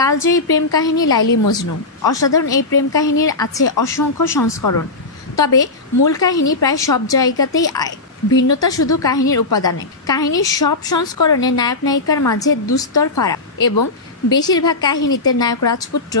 কালজয়ী প্রেম কাহিনী লাইলি মজনু। অসাধারণ এই প্রেম কাহিনীর আছে অসংখ্য সংস্করণ। তবে মূল কাহিনী প্রায় সব জায়গাতেই আয়। ভিন্নতা শুধু কাহিনীর উপাদানে। কাহিনীর সব সংস্করণে নায়ক নায়িকার মাঝে দুস্তর ফারাক এবং বেশিরভাগ কাহিনীতে নায়ক রাজপুত্র,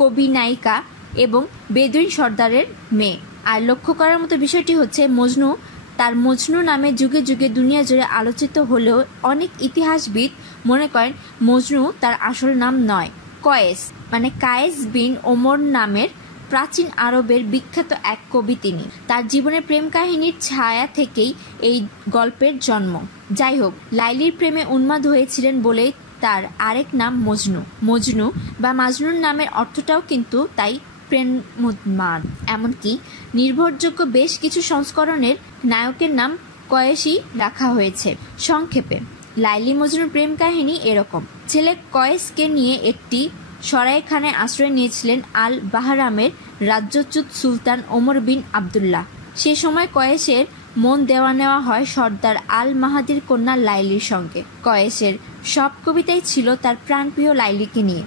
কবি নায়িকা এবং বেদুইন সর্দারের মেয়ে। আর লক্ষ্য করার মতো বিষয়টি হচ্ছে মজনু তার মজনু নামে যুগে যুগে দুনিয়া জুড়ে আলোচিত হলেও অনেক ইতিহাসবিদ মনে করেন মজনু তার আসল নাম নয়। কয়েস মানে কায়েস বিন ওমর নামের প্রাচীন আরবের বিখ্যাত এক কবি তিনি। তার জীবনের প্রেম কাহিনীর ছায়া থেকেই এই গল্পের জন্ম। যাই হোক লাইলির প্রেমে উন্মাদ হয়েছিলেন বলেই তার আরেক নাম মজনু। মজনু বা মাজনুর নামের অর্থটাও কিন্তু তাই প্রেমোন্মাদ। এমনকি নির্ভরযোগ্য বেশ কিছু সংস্করণের নায়কের নাম কয়েসই রাখা হয়েছে। সংক্ষেপে লাইলি মজনুর প্রেম কাহিনী এরকম। ছেলে কয়েসকে নিয়ে একটি সরাইখানে আশ্রয় নিয়েছিলেন আল বাহারামের রাজ্যচ্যুত সুলতান ওমর বিন আবদুল্লাহ। সে সময় কয়েসের মন দেওয়া নেওয়া হয় সর্দার আল মাহাদির কন্যা লাইলির সঙ্গে। কয়েসের সব কবিতাই ছিল তার প্রাণপ্রিয় লাইলিকে নিয়ে।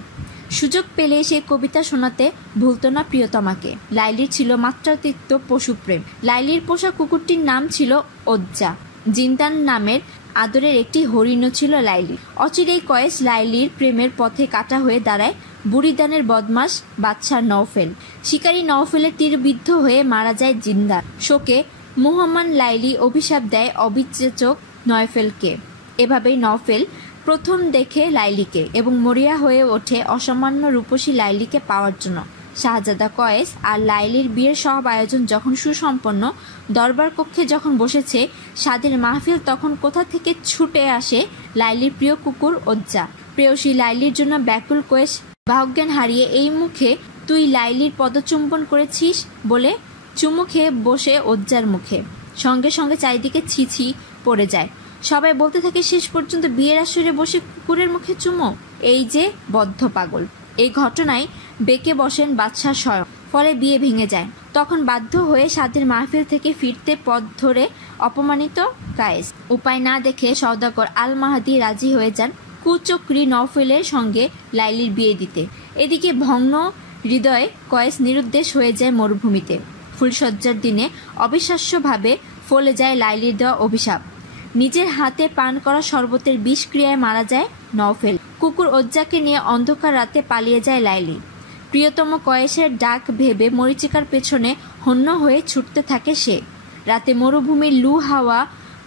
সুযোগ পেলে সে কবিতা শোনাতে ভুলত না প্রিয়তমাকে। লাইলির ছিল মাত্রাতিরিক্ত পশুপ্রেম। লাইলির পোষা কুকুরটির নাম ছিল ওজ্জা। জিন্দান নামের আদরের একটি হরিণও ছিল লাইলি। অচিরেই কয়েস লাইলির প্রেমের পথে কাটা হয়ে দাঁড়ায় বুড়িদানের বদমাস বাদশাহ নওফেল। শিকারী নওফেলের তীরবিদ্ধ হয়ে মারা যায় জিন্দান শোকে মুহাম্মান লাইলি অভিশাপ দেয় অবিচেচক নয়ফেলকে এভাবেই নওফেল প্রথম দেখে লাইলিকে এবং মরিয়া হয়ে ওঠে অসামান্য রূপসী লাইলিকে পাওয়ার জন্য। শাহজাদা কয়েস আর লাইলির বিয়ের সব আয়োজন যখন সুসম্পন্ন, দরবার কক্ষে যখন বসেছে, স্বাদের মাহফিল তখন কোথা থেকে ছুটে আসে লাইলির প্রিয় কুকুর ওজ্জা। প্রেয়সী লাইলির জন্য ব্যাকুল কোয়েস বাহজ্ঞান হারিয়ে এই মুখে তুই লাইলির পদচুম্বন করেছিস বলে চুমু খেয়ে বসে ওজ্জার মুখে। সঙ্গে সঙ্গে চারিদিকে ছিছি পড়ে যায়। সবাই বলতে থাকে, শেষ পর্যন্ত বিয়ের আসরে বসে কুকুরের মুখে চুমো? এই যে বদ্ধ পাগল। এই ঘটনায় বেঁকে বসেন বাদশাহ স্বয়ং। ফলে বিয়ে ভেঙে যায়। তখন বাধ্য হয়ে সাদের মাহফিল থেকে ফিরতে পথ ধরে অপমানিত কায়েস। উপায় না দেখে সওদাগর আল মাহাদি রাজি হয়ে যান কুচক্রি নফেলের সঙ্গে লাইলির বিয়ে দিতে। এদিকে ভগ্ন হৃদয়ে কয়েস নিরুদ্দেশ হয়ে যায় মরুভূমিতে। ফুলসজ্জার দিনে অবিশ্বাস্যভাবে ফলে যায় লাইলির দেওয়া অভিশাপ। নিজের হাতে পান করা শরবতের বিষক্রিয়ায় মারা যায় নওফেল। কুকুর ওজ্জাকে নিয়ে অন্ধকার রাতে পালিয়ে যায় লাইলি। প্রিয়তম কয়েসের ডাক ভেবে মরিচিকার পেছনে হন্য হয়ে ছুটতে থাকে সে। রাতে মরুভূমির লু হাওয়া,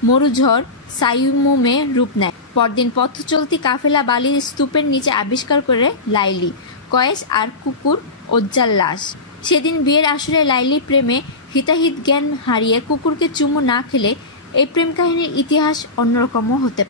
মরুঝড়, সাইমুমে রূপ নেয়। পরদিন পথ চলতি কাফেলা বালির স্তূপের নিচে আবিষ্কার করে লাইলি, কয়েস আর কুকুর ওজ্জার লাশ। সেদিন বিয়ের আসরে লাইলি প্রেমে হিতাহিত জ্ঞান হারিয়ে কুকুরকে চুমু না খেলে এই প্রেম কাহিনীর ইতিহাস অন্যরকমও হতে